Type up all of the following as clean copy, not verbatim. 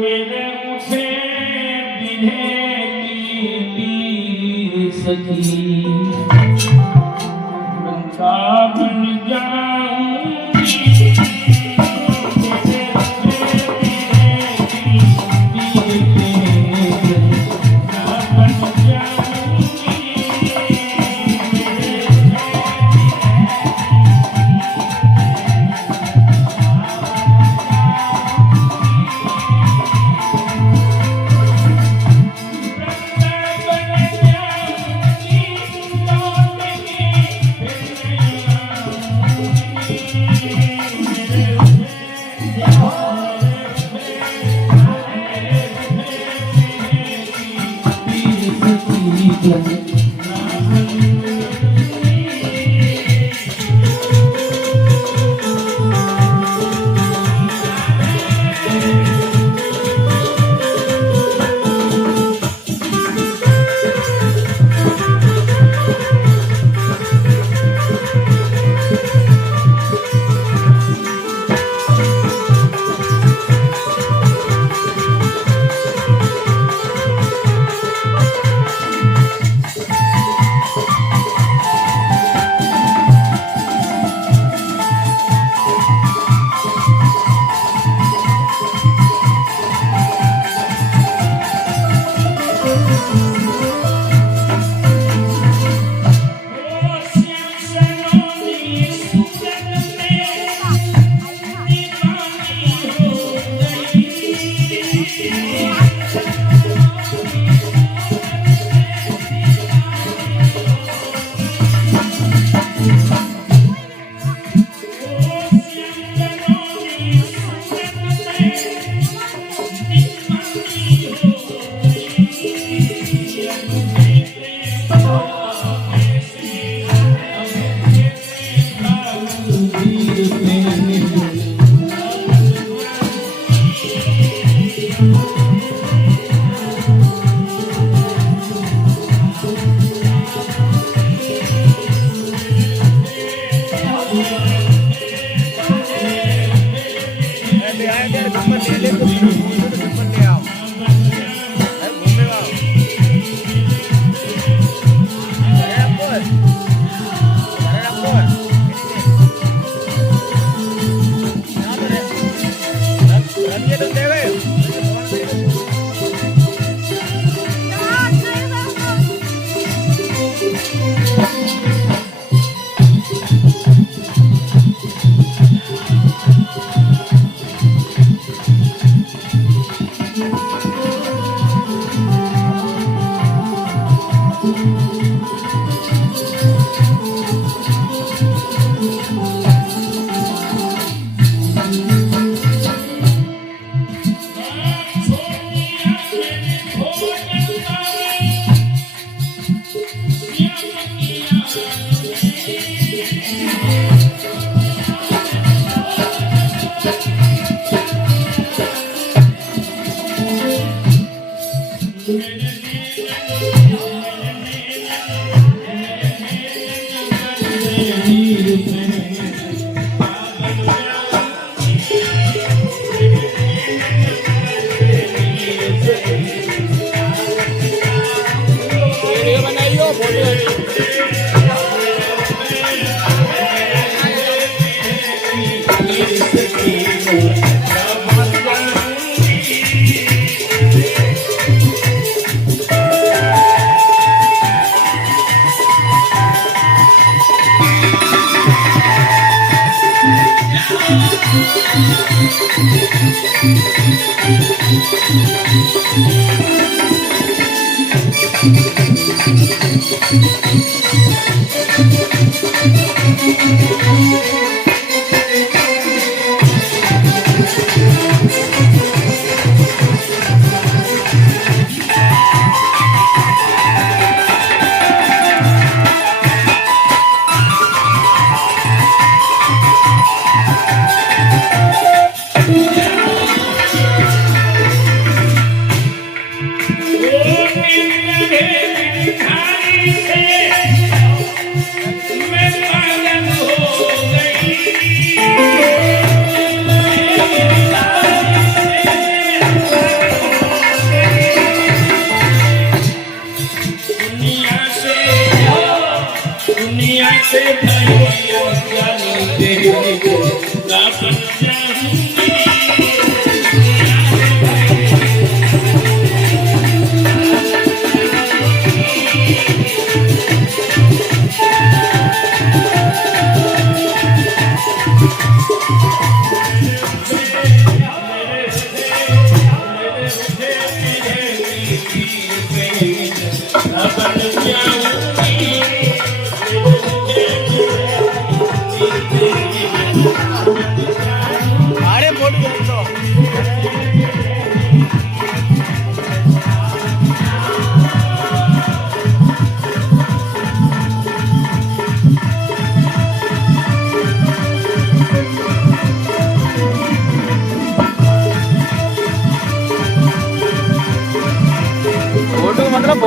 मेरे उठे दिने की सखी वृंदावन जाऊंगी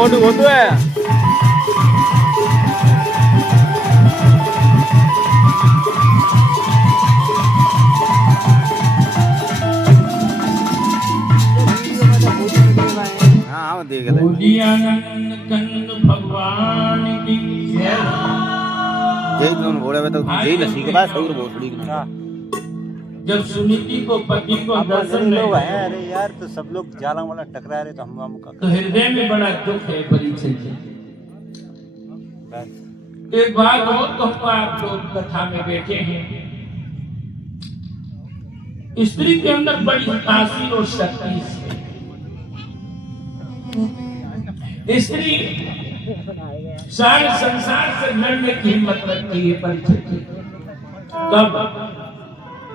फोटो होतो है हाँ देख ले बोलियानंद कंद भगवान की जय। जय तुम बोले में तो जय लसी के बाद सही बहुत बड़ी जब सुनीति को पति को दर्शन नहीं लोग हैं, अरे यार तो सब लोग जाला वाला टकरा रहे तो हम तो हृदय में बड़ा दुख है परिचय से। बस एक बात और कहूँ, आप लोग कथा में बैठे हैं, स्त्री के अंदर बड़ी तासीर और शक्ति है। स्त्री सारे संसार से लड़ने की हिम्मत रखती है परिचय। कब?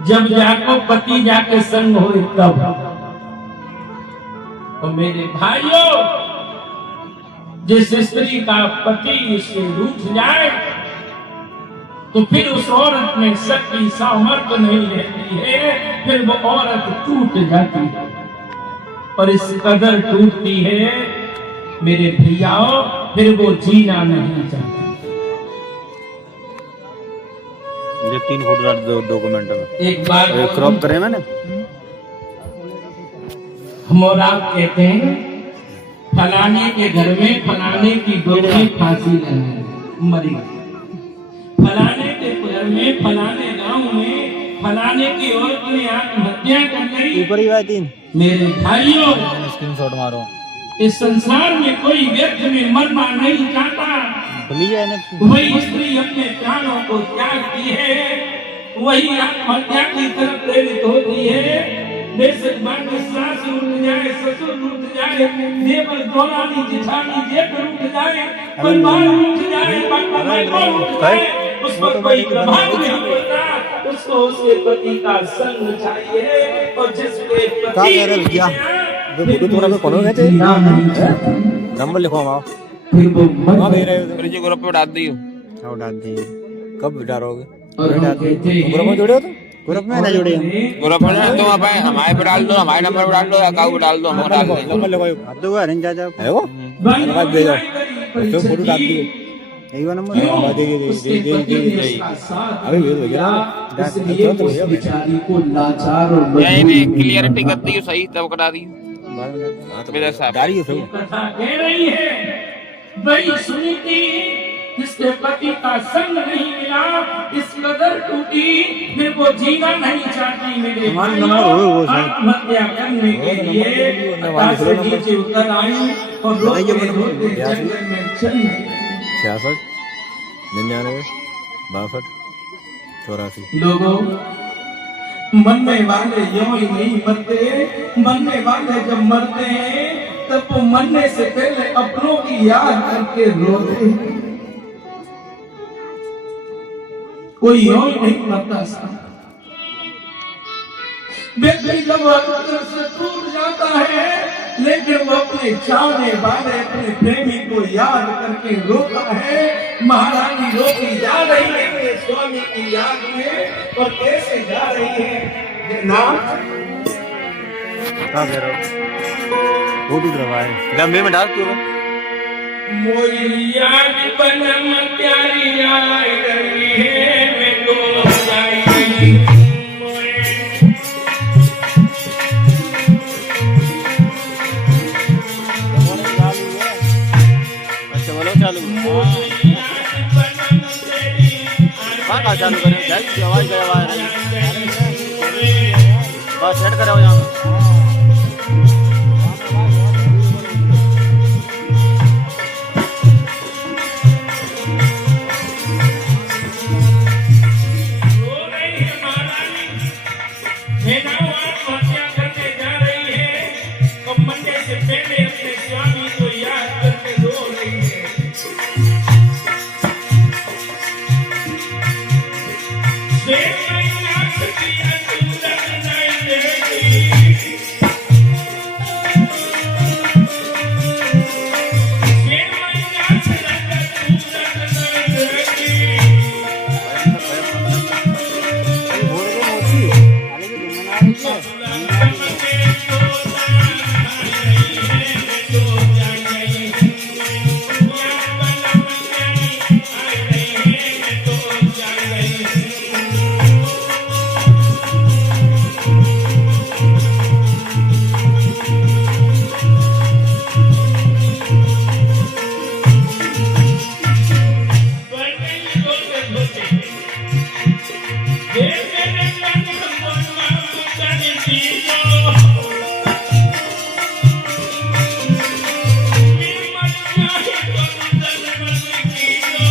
जब जाको पति जाके संग हो तब। तो मेरे भाइयों, जिस स्त्री का पति इससे रूठ जाए तो फिर उस औरत में शक्ति सामर्थ्य नहीं रहती है, फिर वो औरत टूट जाती है। और इस कदर टूटती है मेरे भैयाओं, फिर वो जीना नहीं चाहती। ये 3 फोटो डाल दो डॉक्यूमेंट में एक बार क्रॉप करे मैंने हम और आप कहते हैं फलाने के घर में फलाने की बहू ने फांसी लगाई मरी, फलाने के घर में फलाने गांव में फलाने की औरत ने आत्महत्या कर ली। ऊपर ही बात 3 मेरे भाइयों, स्क्रीनशॉट मारो। इस संसार में कोई व्यक्ति में मरना नहीं चाहता। भूली जाए ना वही स्त्री अपने प्राणों को त्यागती है, वही आत्महत्या की तरफ प्रेरित होती है। बेशक बाद में सास रूठ जाए, ससुर रूठ जाए, देवर दौरानी जिठानी जेठ रूठ जाए, परिवार रूठ जाए, माता रूठ जाए, उस पर कोई प्रभाव नहीं पड़ता। उसको उसके पति का संग चाहिए। और जिसके पति थोड़ा पे फॉलो कहते नंबर लिखो हम फिर वो मर दे रहे हो जो ग्रुप पे डाल दियो हाँ डाल दिए कब डालोगे और हम कहते हैं ग्रुप में जुड़े हो तुम ग्रुप में ना जुड़े हम ग्रुप में डाल दो हमारे पे डाल दो, हमारे नंबर पे डाल दो, अकाउंट पे डाल दो, हम डाल दो नंबर लिखो आप दो हरन जा जा है वो मेरे पास भेजो तो फोटो डाल दियो यही वाला नंबर दे अभी भेज दो उस बेचारी को लाचार और नहीं क्लियरिटी कर दी सही तब करा दी मेरे साहब गाड़ी है कथा कह रही है वही सुनीति जिसके पति का संग नहीं मिला, इस कदर टूटी, फिर वो जीना नहीं चाहती। मेरे आत्महत्या करने के लिए आकाश से नीचे उतर आई और रोते रोते जंगल में चल गई। 66 99 62 84 लोगों, मरने वाले यूं ही नहीं मरते, मरने वाले जब मरते हैं तब वो मरने से पहले अपनों की याद करके रोते हैं। कोई यूं ही नहीं मरता सा। व्यक्ति जब अंदर से टूट जाता है, लेकिन वो अपने चाहने वाले अपने प्रेमी को याद करके रोता है। महारानी रोती जा रही है अपने स्वामी की याद में, और कैसे जा रही है नाम कहाँ दे रहे हो फोटो करवाए लंबे में डाल क्यों मोरी याद बनम प्यारी आई रही है, मैं तो जाई रही अच्छा बोलो चालू कहाँ चालू करें जाए आवाज बस सेट करो यहाँ मेरे कंठ बोलना जाने दीजो मत चाहे तो दर्शन कीजो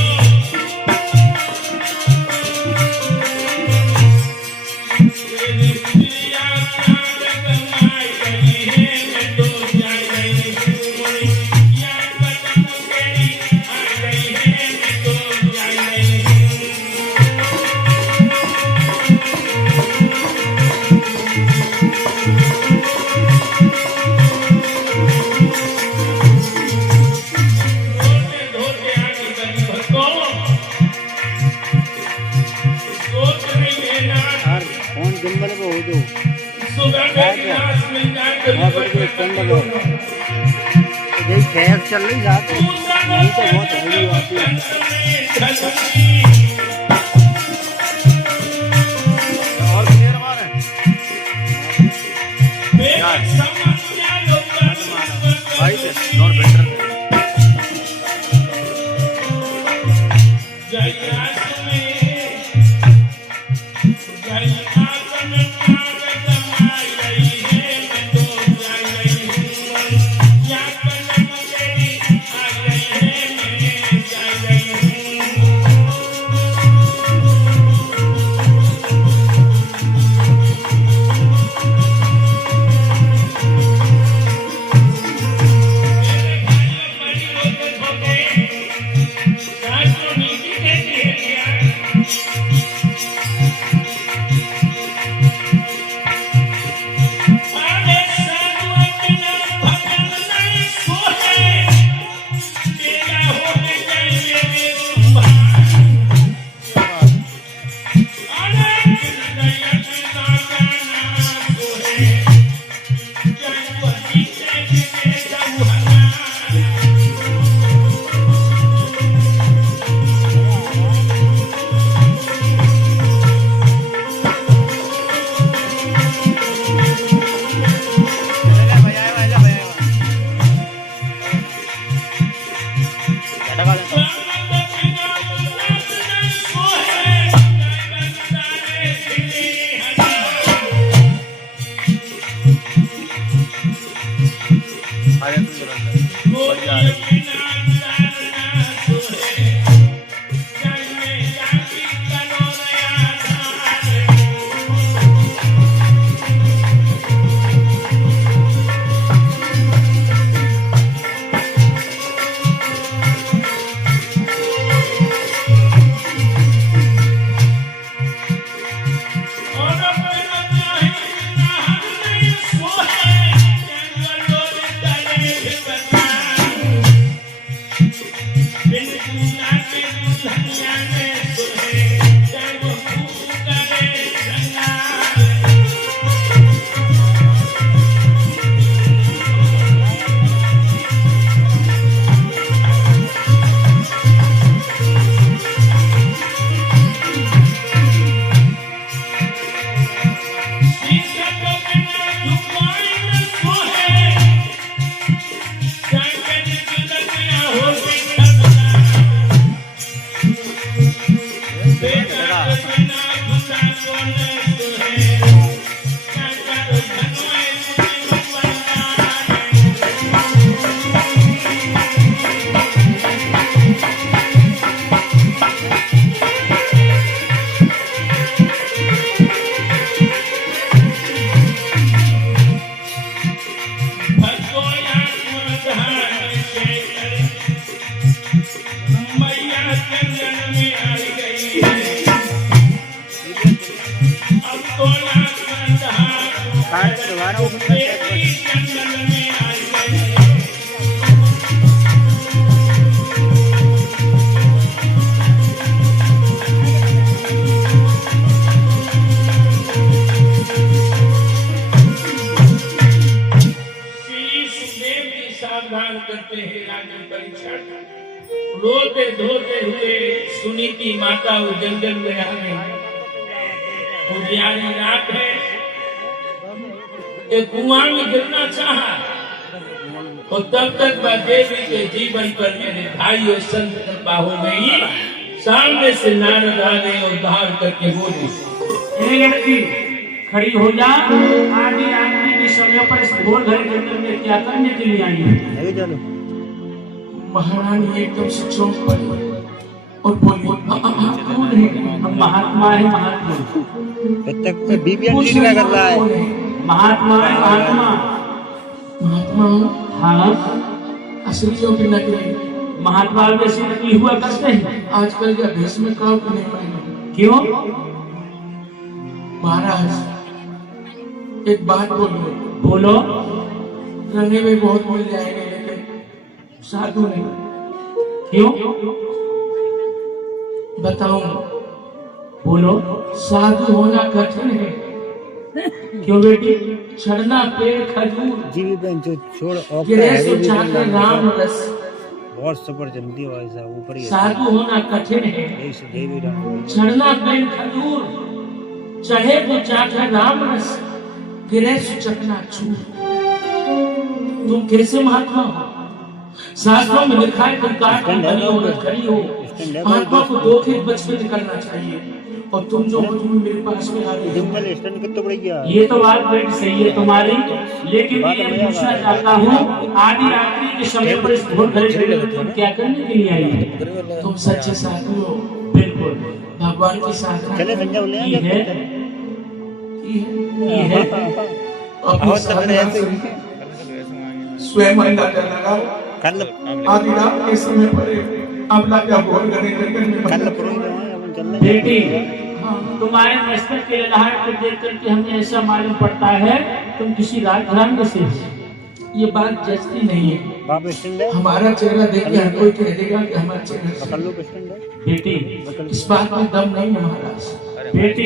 तेरी प्रिया प्राण कमाई गई है मैं तो जान गई हूँ या कदम तेरी आ गई है मैं तो जान गई हूँ ढोलते ढोलते आगे बढ़ी भक्तों सोच रही है ना यार फोन गिम्बल पे हो जो सुबह के गिलास में जाकर हाँ पर कोई स्टैंड पे यही कैब चल रही रात में यही तो बहुत हैवी आती है और क्लियर मार है भाई से नॉट बेटर सावधान करते हैं राजन परीक्षा रोते धोते हुए सुनीति माता वो जंगल में आ गई। उजियारी रात है, एक कुआं में गिरना चाहा और तब तक देवी के जीवन पर मेरे भाई और संत कृपा हो गई। सामने से नारद आ गए और उद्धार करके बोले एक लड़की खड़ी हो जा। आधी रात्रि के समय पर इस घोर घर के अंदर में क्या करने के लिए आई है? चलो महारानी एकदम से चौंक पड़ी और बोली कौन है? हम महात्मा है। महात्मा तक बीबीएन क्या कर रहा है? महात्मा है। महात्मा महात्मा हाँ असलियों की नकली महात्मा वैसे नकली हुआ करते हैं आजकल के भेष में काउ की नहीं मानेंगे। क्यों? महाराज एक बात बोलो। रंगे में बहुत मिल जाएंगे लेकिन साधु नहीं। क्यों? बताऊं? बोलो। साधु होना कठिन है। क्यों बेटी? चढ़ना पेड़ खजूर जीवी बहन जो छोड़ राम रस बहुत सबर जल्दी भाई साहब ऊपर ही साधु होना कठिन है। देवी राम चढ़ना पेड़ खजूर चढ़े तो चाकर राम रस गिरे सुचकना चूर। तुम कैसे महात्मा हो? शास्त्रों में लिखा है तुम काट खड़ी हो न खड़ी हो। महात्मा को दो खेत बच के निकलना चाहिए और तुम जो तुम मेरे पास में आ रही हो। ये तो बात बड़ी सही है तुम्हारी लेकिन मैं ये पूछना चाहता हूँ आधी रात्रि के समय पर इस घोर घर में तुम क्या करने के लिए आई हो? तुम सच्चे साधु हो। बिल्कुल भगवान के साथ स्वयं अंदाजा लगाओ। आधी रात के समय पर अबला क्या बोल बेटी तुम्हारे मस्तक के लहराहट को देख करके हमें ऐसा मालूम पड़ता है तुम किसी राजघराने से। ये बात जचती नहीं है। हमारा चेहरा देख के हर कोई कह देगा कि हमारा चेहरा। बेटी इस बात में दम नहीं है महाराज। बेटी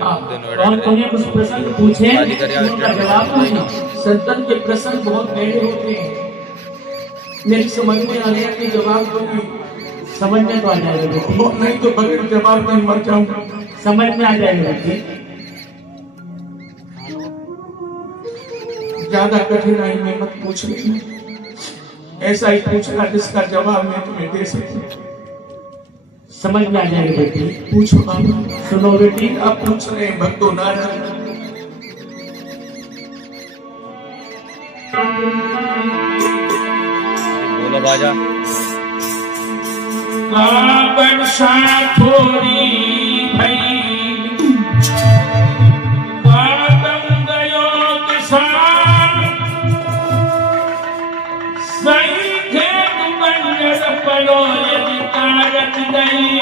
हम तुम्हें कुछ प्रश्न पूछे उनका जवाब नहीं। संतन के प्रश्न बहुत गहरे होते हैं। मेरी समझ में आ गया कि जवाब दूंगी समझ में तो आ जाएगा बेटी। नहीं तो बगैर जवाब में मर जाऊंगा। समझ में आ जाएगा बेटी। ज्यादा कठिनाई में मत पूछ लेना। ऐसा ही पूछना जिसका जवाब मैं तुम्हें दे सकूं। समझ में आ जाएगा बेटी। पूछो बाबा। सुनो बेटी आप पूछ रहे हैं भक्तों नारायण। बोलो बाजा। वर्षा थोड़ी भई कादम गयो किसान सही खेत बंजर पड़ो यदि कारक नहीं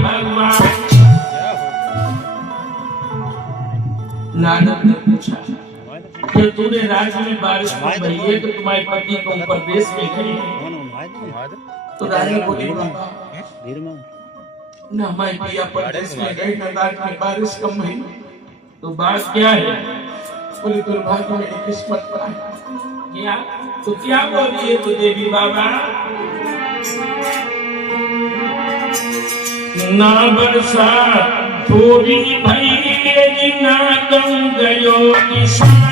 भगवान। नानक ने पूछा जब तूने राज्य में बारिश भई है तो तुम्हारे पति को परदेश में गए तो रानी बोली ना मैं पिया परदेश में गई न रात में बारिश कम हुई तो बात क्या है? बोली दुर्भाग्य मेरी किस्मत पर है। क्या तो क्या बोली है तो देवी बाबा? ना वर्षा थोड़ी भई ना कम गयो किसान।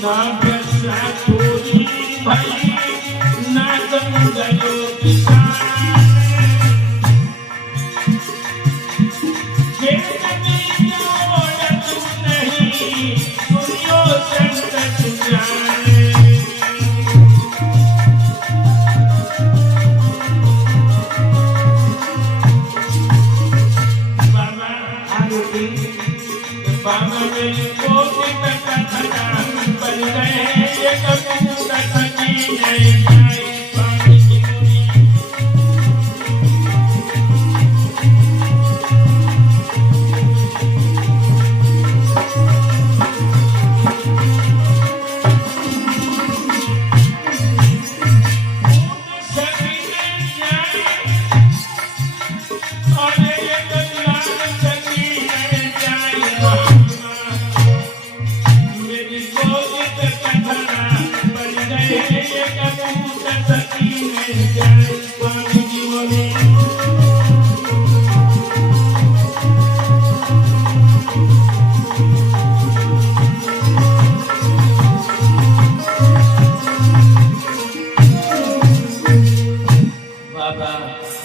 ना वर्षा थोड़ी भई ना कम गयो किसान। नहीं सुनियो संत सुजाने।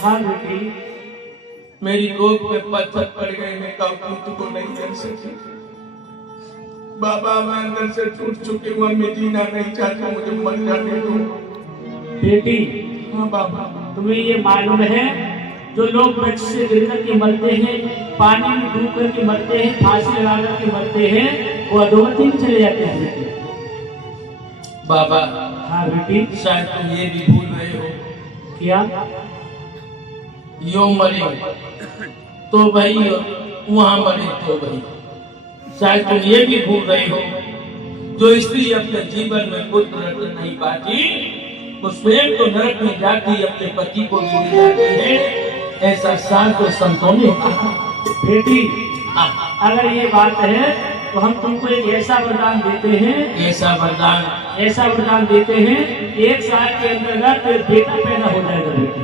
हाँ बेटी, मेरी कोख पे पत्थर पड़ गए, मैं काबूत को नहीं कर सकी। बाबा मैं अंदर से टूट चुकी हूँ, मैं जीना नहीं चाहती, मुझे मर जाने दो। बेटी हाँ बाबा। तुम्हें ये मालूम है जो लोग वृक्ष से गिर करके मरते हैं, पानी में डूब करके मरते हैं, फांसी लगा करके मरते हैं, वो अधोगति में चले जाते हैं बेटी। बाबा हाँ बेटी, शायद तुम ये भी भूल रहे हो, क्या? यो मरे तो भाई, वहां मरे तो भाई। शायद तुम ये भी भूल रहे हो, जो स्त्री अपने जीवन में पुत्र रत्न नहीं पाती, उस प्रेम तो नरक में जाती, अपने पति को भी मिल जाती है, ऐसा शांत और संतों ने कहा। बेटी अगर ये बात है तो हम तुमको एक ऐसा वरदान देते हैं, ऐसा वरदान, ऐसा वरदान देते हैं, 1 साल के अंतर्गत बेटा पैदा हो जाएगा बेटी।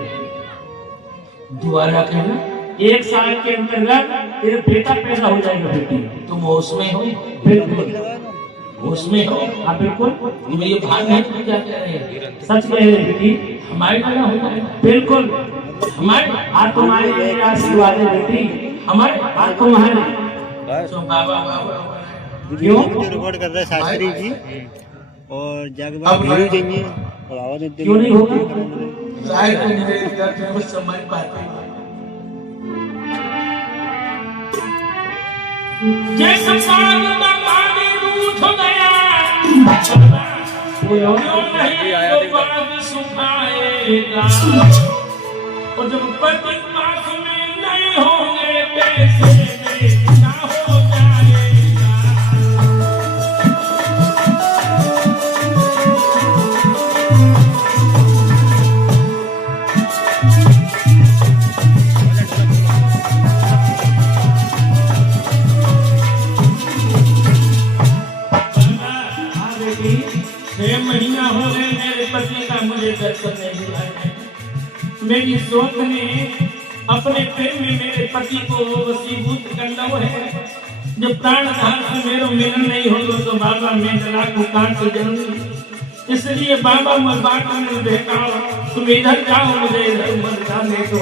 दोबारा कहना। 1 साल के अंतर्गत तेरा बेटा पैदा हो जाएगा बेटी। तुम होश में हो? बिल्कुल होश में हो? हाँ बिल्कुल। तुम ये भाग है, तुम क्या कह रहे हैं? सच कह रहे हैं बेटी, हमारे वाला हो जाएगा। बिल्कुल हमारे आज तुम्हारे लिए आशीर्वाद है बेटी, हमारे आज तुम्हारे। तो बाबा बाबा क्यों? रिकॉर्ड कर रहे हैं शास्त्री जी और जाके अब वीडियो चाहिए और आवाज देते क्यों नहीं होगा? शायद तुम मेरे दर्द को समझ पाते हो। जैसे पाग का पानी रूठ गया, बोलो। क्यों नहीं तो पाग सुखाएगा। और जब पति पास में नहीं होंगे, पैसे में क्या हो जाएगा। हाँ बेटी, 6 महीना हो गए मेरे पति का मुझे दर्शन नहीं मिला है। मेरी सोच ने अपने प्रेम में मेरे पति को वसीभूत कर लो है। जब प्राणधार से मेरा मिलन नहीं होगा तो बाबा मैं जला को काट तो जरूर। इसलिए बाबा मैं बात में देता हूँ, तुम इधर जाओ, मुझे इधर मत जाने दो।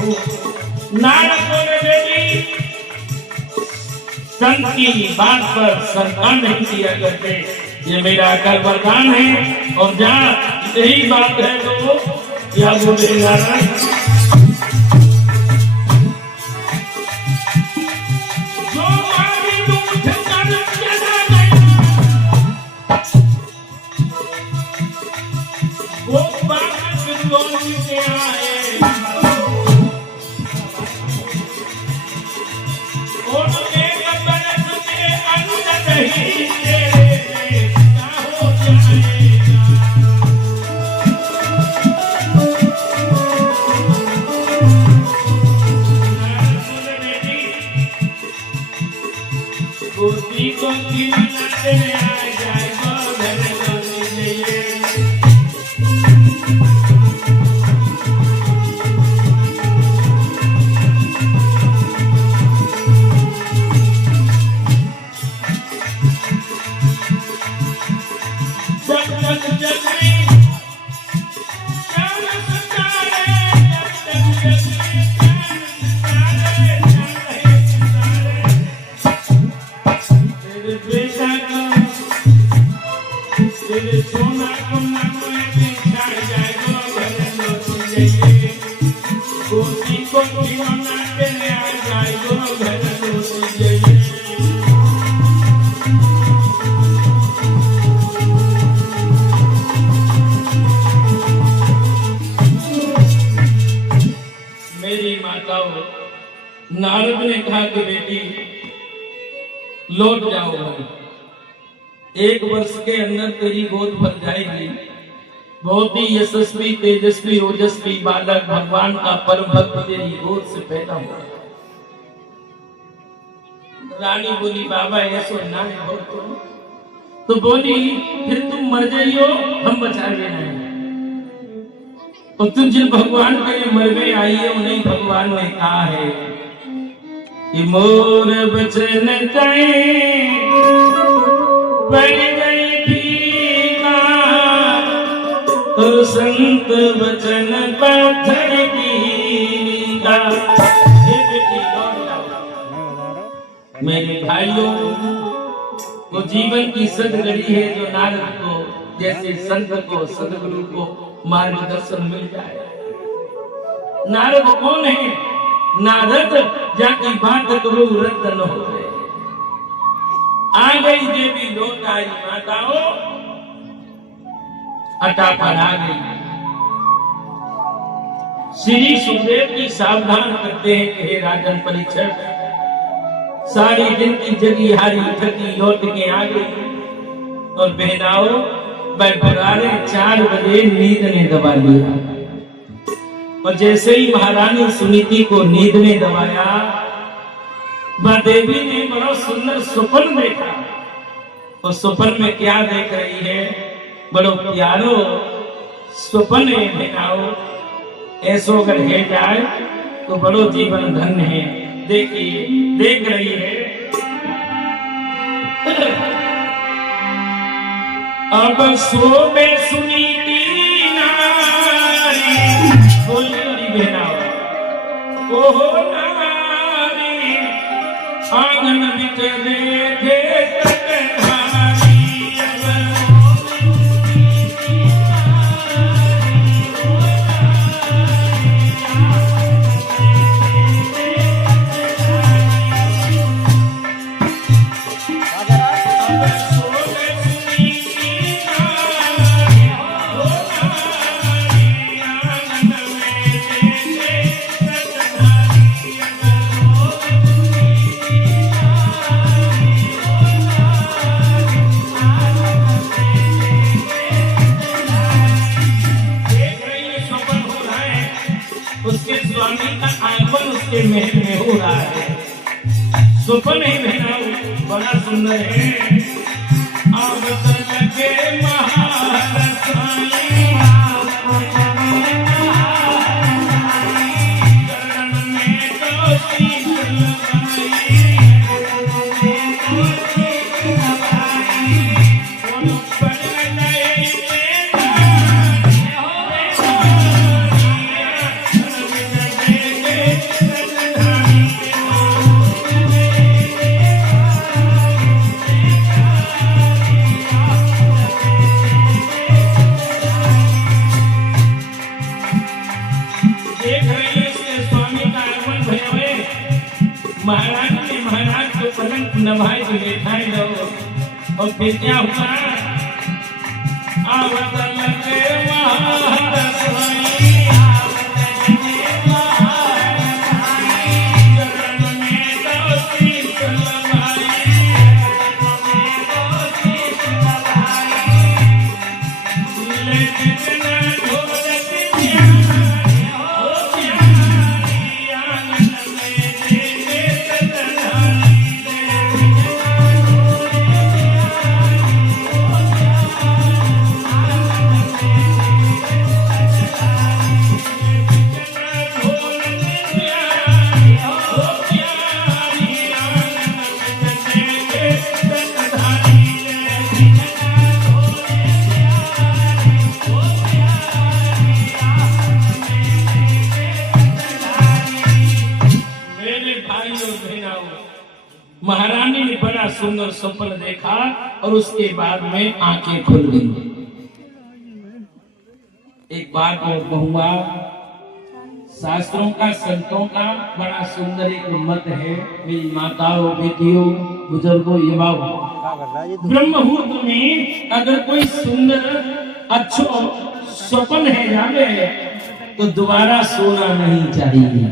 नारद बोले बेटी, संत की बात पर सरकार नहीं किया करते, ये मेरा अकल वरदान है। और जहाँ यही बात है तो क्या बोलेगा वो बात से आए और एक बरस के अंदर ही तेरे क्या हो जाएगा। गोदी को खिलाते आ जाएगा घर जाइए। मेरी माताओं, नारद ने कहा कि बेटी लौट जाओ घर। 1 वर्ष के अंदर तेरी गोद भर जाएगी। बहुत ही यशस्वी, तेजस्वी, ओजस्वी बालक भगवान का परम भक्त तेरी गोद से पैदा हुआ। रानी बोली बाबा ऐसो ना है तो बोली फिर तुम मर जाइयो, हम बचा लेना है। तो तुम जिन भगवान के लिए मर गए आई है, उन्हें भगवान ने कहा है कि मोर बचन बढ़ गई फीका, तो संत बचन पत्थर की सीता हे बेटी लौट जाओ। मेरे भाइयों वो जीवन की सदगड़ी है जो नारद को जैसे संत को सदगुरु को मार्गदर्शन मिल जाए। नारद कौन है? नारद जाकी बात करो रद्द न हो गए। आ गई देवी लौट आई माताओं अटा पर आ गई। श्री सुखदेव की सावधान करते हैं कि हे राजन परीक्षक सारी दिन की जगी हारी थकी लौट के आ गई और बहनाओं बरबरारे 4 बजे नींद ने दबा लिया। और जैसे ही महारानी सुनीति को नींद ने दबाया मां देवी ने बड़ा सुंदर स्वप्न देखा। और स्वप्न में क्या देख रही है? बड़ो प्यारो स्वप्न है बहनाओ। ऐसो अगर है जाए तो बड़ो जीवन धन्य है। देखिए देख रही है अब सोबे सुनीति नारी बोली बड़ी बहनाओ ओहो नारी आंगन बिच देखे महल में हो रहा है। स्वप्न ही बहनाओ बड़ा सुंदर है। अब लगे महारसाई चरण में तो शीतल महाराज को पलंग नभाए तो बैठाए दो। और फिर क्या हुआ? आवत लगे महारसाई चरण में तो शीतल महारानी ने बड़ा सुंदर स्वप्न देखा और उसके बाद में आंखें खुल गई। एक बात और बहुआ शास्त्रों का संतों का बड़ा सुंदर एक मत है। मेरी माताओं बेटियों बुजुर्गों युवाओं ब्रह्म मुहूर्त में अगर कोई सुंदर अच्छो स्वप्न है जावे तो दोबारा सोना नहीं चाहिए।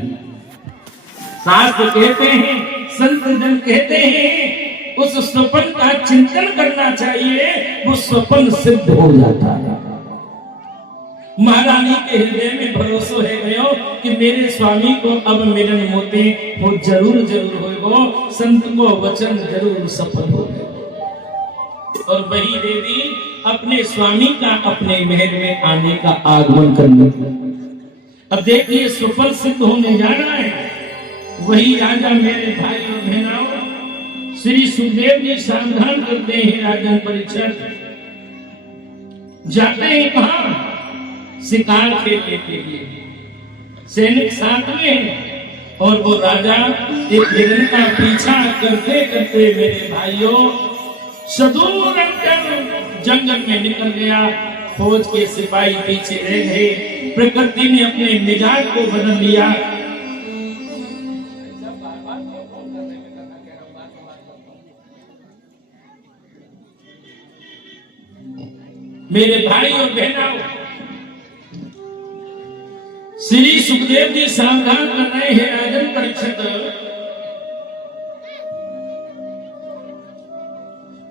शास्त्र कहते हैं संत जन कहते हैं उस स्वप्न का चिंतन करना चाहिए वो स्वप्न सिद्ध हो जाता है। महारानी के हृदय में भरोसा है गयो कि मेरे स्वामी को अब मिलन होते वो जरूर जरूर हो संत को वचन जरूर सफल हो। और वही देवी अपने स्वामी का अपने महल में आने का आगमन करने। अब देखिए स्वप्न सिद्ध होने जा रहा है। वही राजा मेरे भाई और बहनों श्री सुखदेव जी सावधान करते हैं राजन परीक्षक जाते हैं कहां शिकार खेलने के लिए। सैनिक साथ में हैं और वो राजा एक हिरण का पीछा करते करते मेरे भाइयों सुदूर अंदर जंगल में निकल गया। फौज के सिपाही पीछे रह गए। प्रकृति ने अपने मिजाज को बदल लिया। मेरे भाई और बहनों, श्री सुखदेव जी सावधान कर रहे हैं राजन परीक्षित।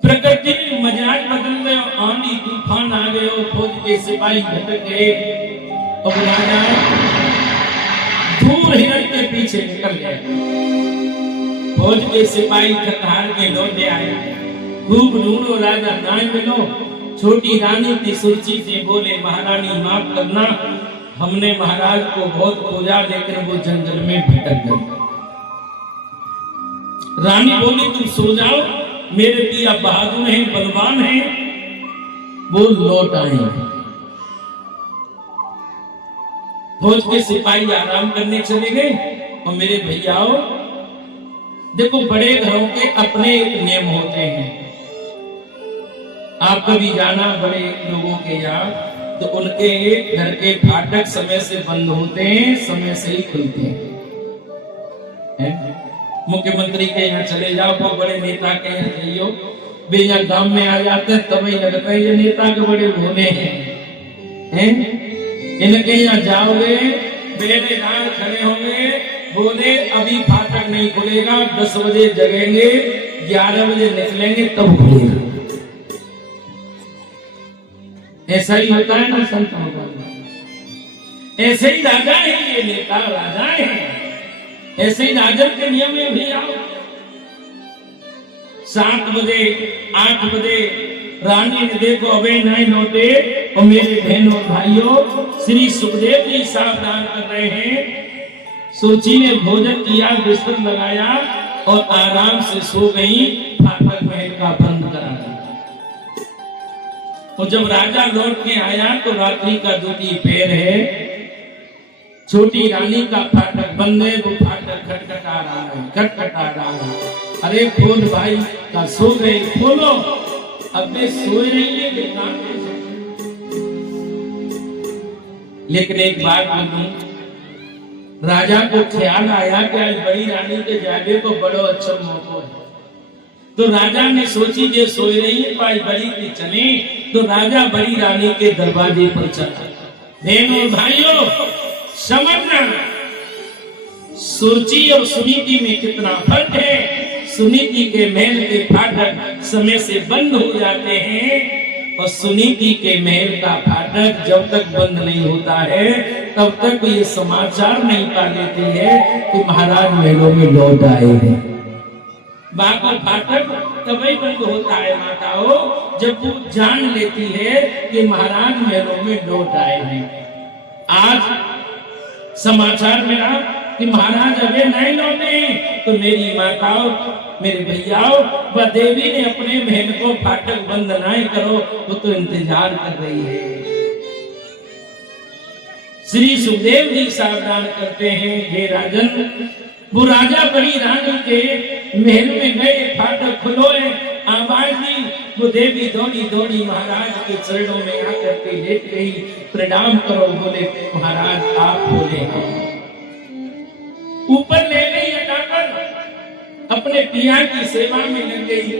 प्रकृति ने मजाक बदल गए, आंधी तूफान आ गए और फौज के सिपाही भटक गए और राजा दूर हिरण के पीछे निकल गए। फौज के सिपाही थक हार के लौटे आए। खूब ढूंढो राजा ना मिलो। छोटी रानी की सुरुचि से बोले महारानी माफ करना, हमने महाराज को बहुत खोजा लेकिन वो जंगल में भटक गए। रानी बोली तुम सो जाओ, मेरे पिया बहादुर हैं, बलवान हैं, वो लौट आएंगे। फौज के सिपाही आराम करने चले गए और मेरे भैयाओं देखो बड़े घरों के अपने एक नियम होते हैं। आप कभी जाना बड़े लोगों के यहाँ तो उनके घर के फाटक समय से बंद होते हैं, समय से ही खुलते हैं। मुख्यमंत्री के यहाँ चले जाओ, वो बड़े नेता के यहाँ जाइयो, वे यहाँ गांव में आ जाते हैं तभी लगता है ये नेता के बड़े भोले हैं। इनके यहाँ जाओगे बेरेदार खड़े होंगे, बोले अभी फाटक नहीं खुलेगा, 10 बजे जगेंगे, 11 बजे निकलेंगे तब खुलेगा। ऐसा ही होता है ना संतों का। ऐसे ही राजा है, ये नेता राजा है। ऐसे ही राजा के नियम में भी आओ। 7 बजे 8 बजे रानी ने देखो अबे नहीं लौटे और मेरे बहनों और भाइयों श्री सुखदेव जी सावधान कर रहे हैं। सोची ने भोजन किया, बिस्तर लगाया और आराम से सो गई। फाटक महल का बंद करा दिया। और जब राजा लौट के आया तो रात्रि का दूती पैर है, छोटी रानी का फाटक बंद है, वो फाटक खटखटा रहा है, खटखटा रहा है। अरे खोल भाई का सो गए, खोलो। अब वे सोए रही है लेकिन एक बात बोलूं, राजा को ख्याल आया कि आज बड़ी रानी के जागे तो बड़ो अच्छा मौका है। तो राजा ने सोची जे सोए रही है पाई बड़ी की चले, तो राजा बड़ी रानी के दरवाजे पर चला। बहनों भाइयों समझना, सुरुचि और सुनीति में कितना फर्क है। सुनीति के महल के फाटक समय से बंद हो जाते हैं और सुनीति के महल का फाटक जब तक बंद नहीं होता है तब तक ये समाचार नहीं पा लेती है कि महाराज महलों में लौट आए हैं। बाकी फाटक तभी बंद होता है माताओं जब वो जान लेती है कि महाराज महलों में लौट आए हैं। आज समाचार मिला कि महाराज अबे नहीं लौटे, तो मेरी माताओं मेरे भैयाओं वह देवी ने अपने महल को फाटक बंद नहीं करो, वो तो इंतजार कर रही है। श्री सुखदेव जी सावधान करते हैं, हे राजन, वो राजा बड़ी रानी के महल में गए, फाटक खुलो है, आवाज दी। वो देवी दौड़ी दौड़ी महाराज के चरणों में आकर के लेट गई, प्रणाम करो। बोले महाराज आप बोले हाँ। ऊपर ले गई हटाकर, अपने पिया की सेवा में लग गई।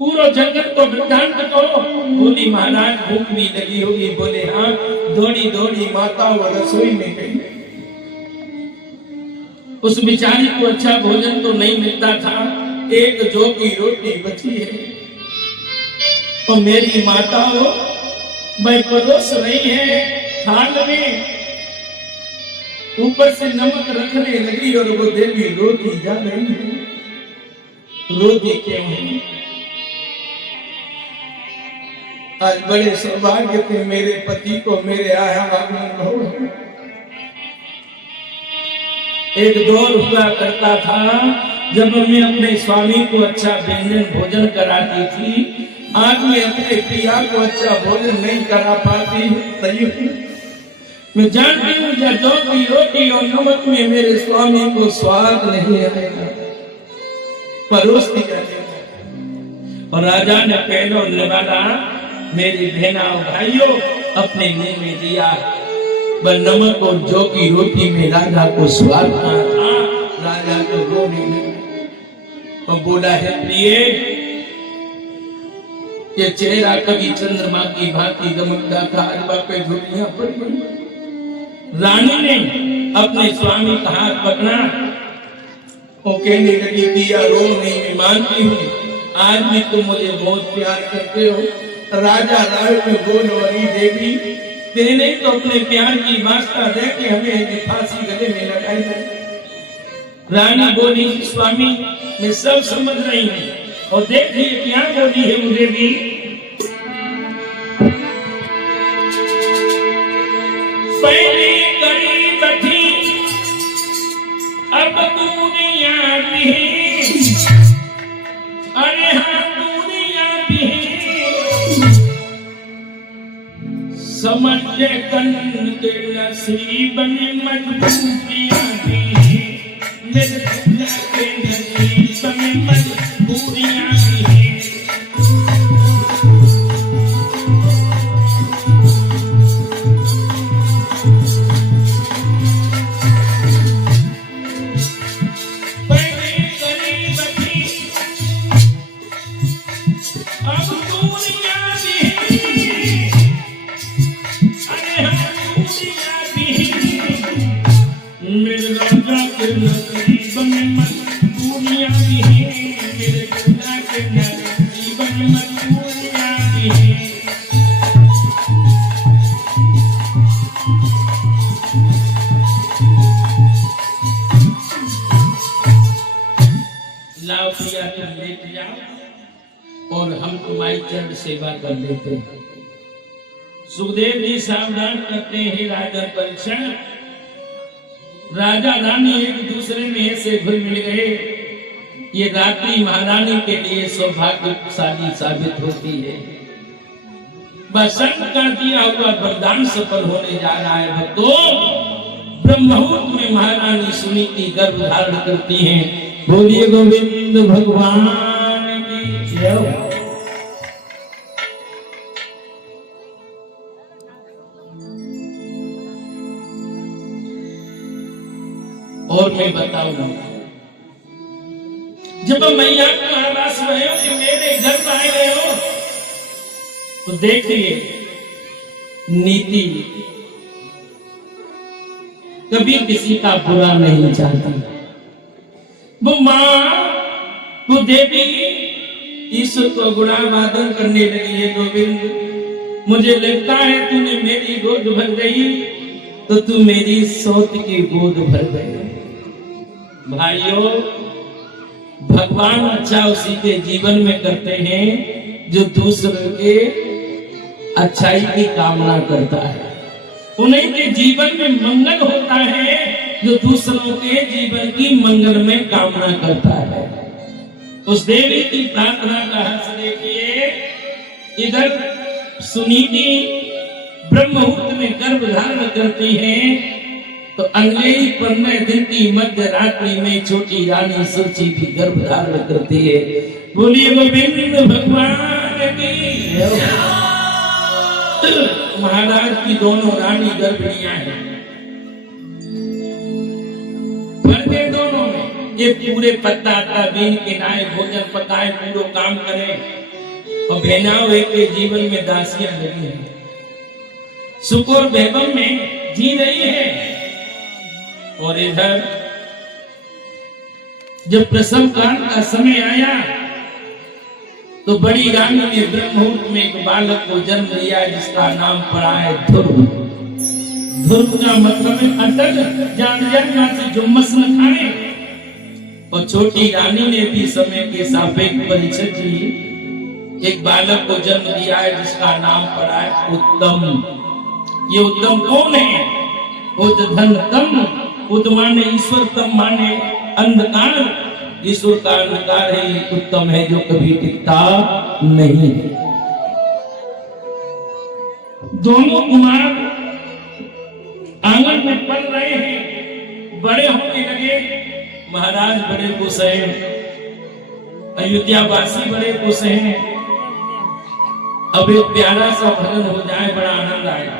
पूरा जगत को वृद्धांत करो। बोली महाराज भूख भी लगी होगी। बोले हाँ। दौड़ी दौड़ी माता वो रसोई में गई। उस बिचारी को अच्छा भोजन तो नहीं मिलता था, एक जौ की रोटी बची है। और मेरी माता हो मैं परोस रही है थाल में, ऊपर से नमक रखने लगी और वो देवी रोती जा रही है। रोती क्यों है? आज बड़े सौभाग्य थे मेरे पति को मेरे आया आगमन हो। एक दौर हुआ करता था जब मैं अपने स्वामी को अच्छा व्यंजन भोजन कराती थी। आज मैं अपने पिया को अच्छा भोजन नहीं करा पाती। मैं जानती हूँ जौ की रोटी और नमक में मेरे स्वामी को स्वाद नहीं आएगा, परोस दिया जाएगा। और राजा ने पहलो निवाला मेरी बहना और भाइयों अपने मुंह में दिया, पर नमक और जौ की रोटी में राजा को स्वाद आया था। राजा को रोने लगा और बोला है प्रिय, ये चेहरा कभी चंद्रमा की भांति दमकता था, आज बापे झुर्रियां पड़ गई। रानी ने अपने स्वामी का हाथ पकड़ा और कहने लगी दिया रो नहीं, मैं मानती हूँ आज भी तुम मुझे बहुत प्यार करते हो। राजा राय में बोल वाली देवी तेने तो अपने प्यार की वास्ता दे कि हमें फांसी गले में लगाई है। रानी बोली स्वामी मैं सब समझ रही हूँ, और देखिए क्या बोली है मुझे भी। पहले गरीब थी अब दुनिया भी है, अरे हाँ दुनिया भी है, समझ कन के नसीब में मजबूरियां भी है, मेरे खुदा के नसीब में मजबूरियां भी है। लाओ प्रिया तुम लेट जाओ और हम तुम्हारी चरण सेवा कर देते हैं। सुखदेव जी सावधान करते हैं राजा परीक्षण। राजा रानी एक दूसरे में ऐसे घुल मिल गए, ये रात्रि महारानी के लिए सौभाग्यशाली साबित होती है। बसंत का दिया हुआ वरदान सफल होने जा रहा है। भक्तों ब्रह्म मुहूर्त में महारानी सुनीति गर्भ धारण करती हैं। बोलिए गोविंद भगवान की जय। और मैं बताऊंगा जब मैया को आवास हुए हो कि मेरे घर में आए गए हो, तो देखिए नीति कभी किसी का बुरा नहीं चाहती। वो माँ वो देवी ईश्वर को गुणावादन करने लगी है। गोविंद मुझे लगता है तूने मेरी गोद भर गई तो तू मेरी सौत की गोद भर गई। भाइयों भगवान अच्छा उसी के जीवन में करते हैं जो दूसरों के अच्छाई की कामना करता है। उन्हीं के जीवन में मंगल होता है जो दूसरों के जीवन की मंगल में कामना करता है। उस देवी की प्रार्थना का हर्ष देखिए। इधर सुनीति ब्रह्म मुहूर्त में गर्भ धारण करती है, तो अगले ही 15 दिन की मध्य रात्रि में छोटी रानी सुरची भी गर्भ धारण करती है। बोलिए गोविंद भगवान की। महाराज की दोनों रानी गर्भिणियां हैं, भरते दोनों में ये पूरे पत्ता बीन के नाए भोजन पकाए पूरा काम करें, और बहनाओं के जीवन में दासियां लगी हैं, सुख और वैभव में जी रही है। और इधर जब प्रसव काल का समय आया तो बड़ी रानी ने ब्रह्म मुहूर्त में एक बालक को जन्म लिया जिसका नाम पड़ा है ध्रुव। ध्रुव का मतलब है अटल, जानवर से जो मस्त न खाए। और छोटी रानी ने भी समय के सापेक्ष परीक्षित जी एक बालक को जन्म दिया है जिसका नाम पड़ा है उत्तम। ये उत्तम कौन है? उद्धन तम, उद माने ईश्वर, तम माने अंधकार। ईश्वर का अंधकार है, उत्तम है जो कभी टिकता नहीं है। दोनों कुमार आंगन में पल रहे हैं, बड़े होने लगे। महाराज बड़े खुश हैं, अयोध्या वासी बड़े खुश हैं। अब एक प्यारा सा भजन हो जाए, बड़ा आनंद आएगा।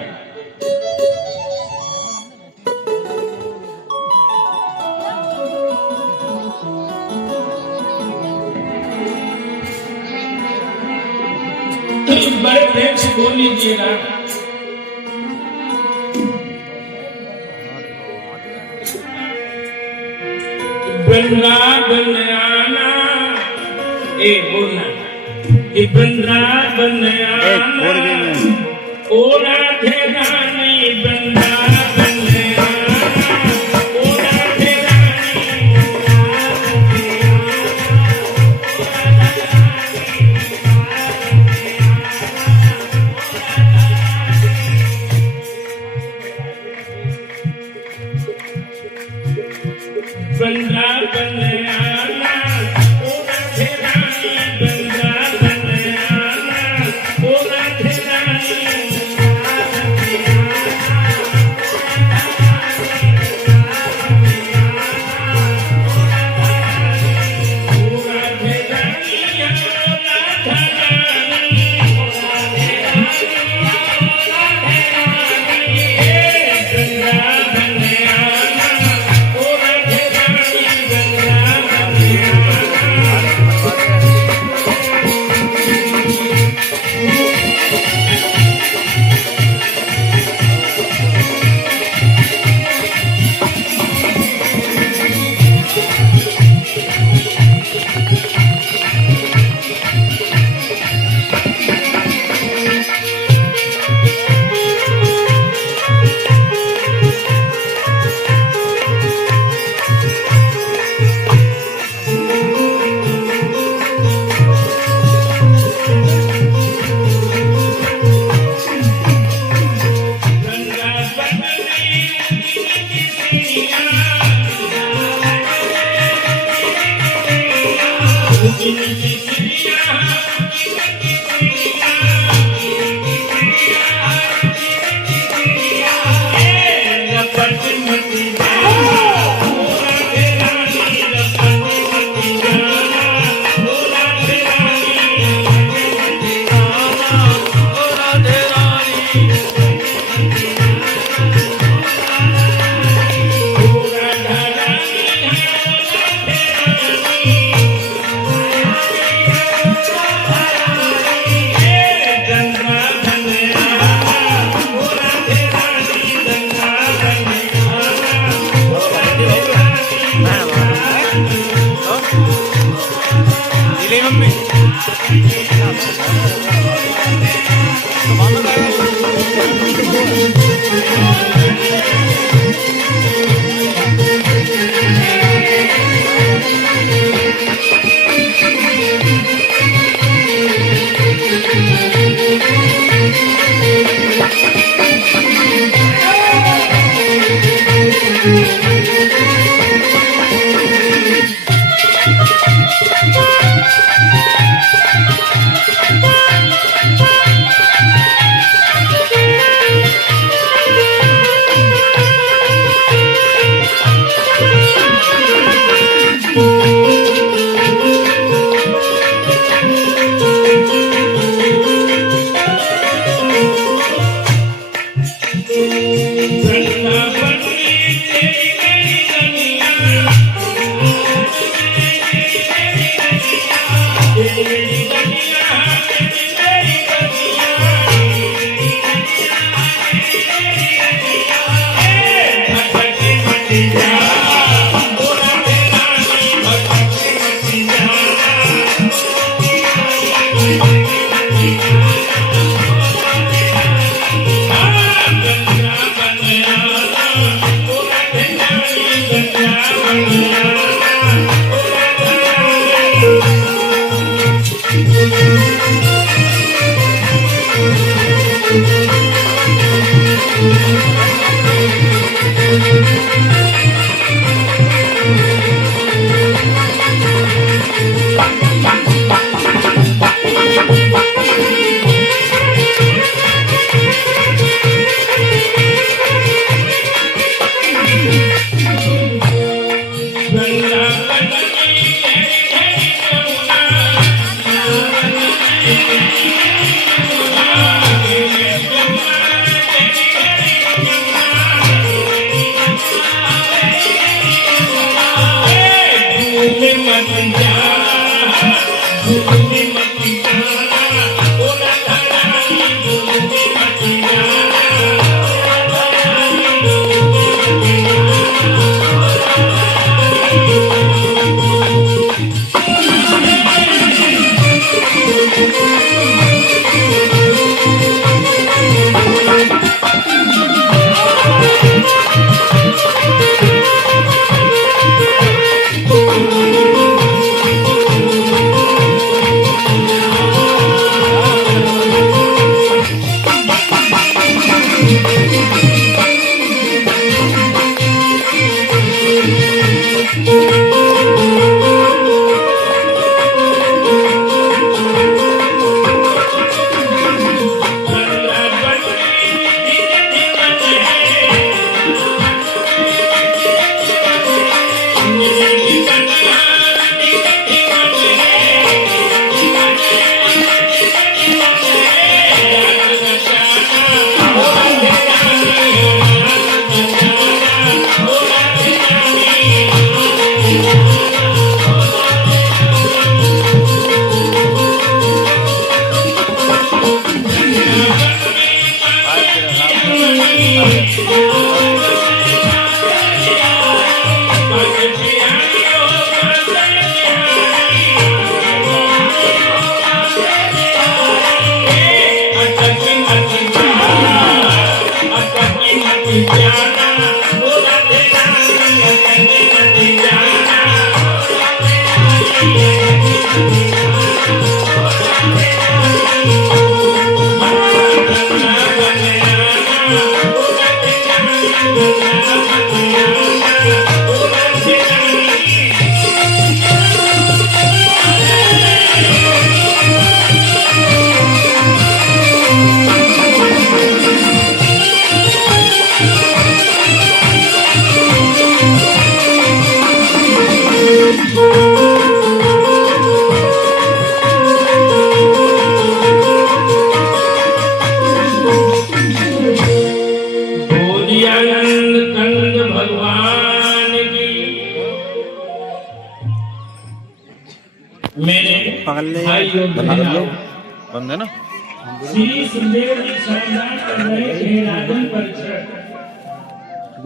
बड़े प्रेम से बोल लीजिएगा। वृंदावन आना, बोलना कि वृंदावन आना, ओ राधे रानी वृंदावन आना, ओ राधे रानी। वृंदावन आना, ओ राधे रानी वृंदावन आना, ओ राधे रानी। ओ राधे रानी, ओ राधा रानी, ओ राधे रानी, वृंदावन आना, ओ राधे रानी वृंदावन आना। जाना बोला तेरा कहीं मत जाना कंद भगवान की मेरे भाइयों बहनों बंद है ना श्री सुखदेव जी शानदार कर रहे थे राजन परिषद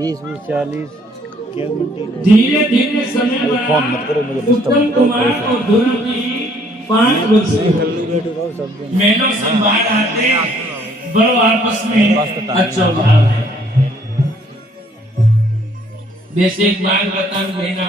20-40 क्या मिनटी धीरे धीरे समय बढ़ा उत्तम कुमार को धुन की 5 वर्ष मेलों से बाहर आते बड़ो आपस में अच्छा भाव है। वैसे एक बात बताऊं देना